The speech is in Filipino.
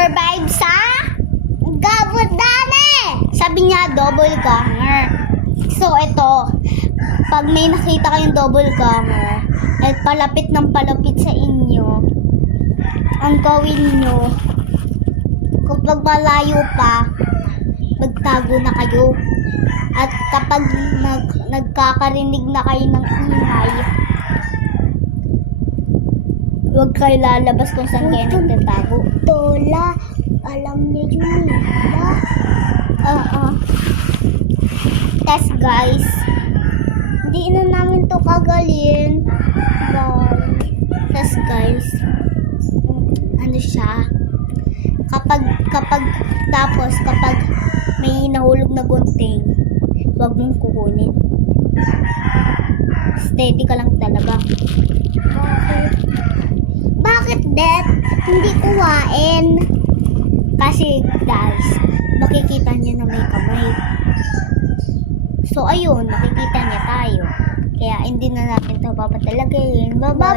survive sa Gabudane. Sabi niya, double ganger. So, ito. Pag may nakita kayong double ganger, at palapit ng palapit sa inyo, ang gawin nyo, kapag malayo pa, magtago na kayo. At kapag nagkakarinig na kayo ng ingay, huwag kayo lalabas kung saan kayo nagtatago. Lola, alam niya yun. Test guys, hindi na namin to kagalin. Test guys, ano siya, kapag may nahulog na gunting, huwag mong kukunin. Steady ka lang talaga. Bakit, Det? Hindi kuwain. Kasi, guys, makikita niya na may kamay. So, ayun, makikita niya tayo. Kaya, hindi na natin ito papatalagin. Bye-bye!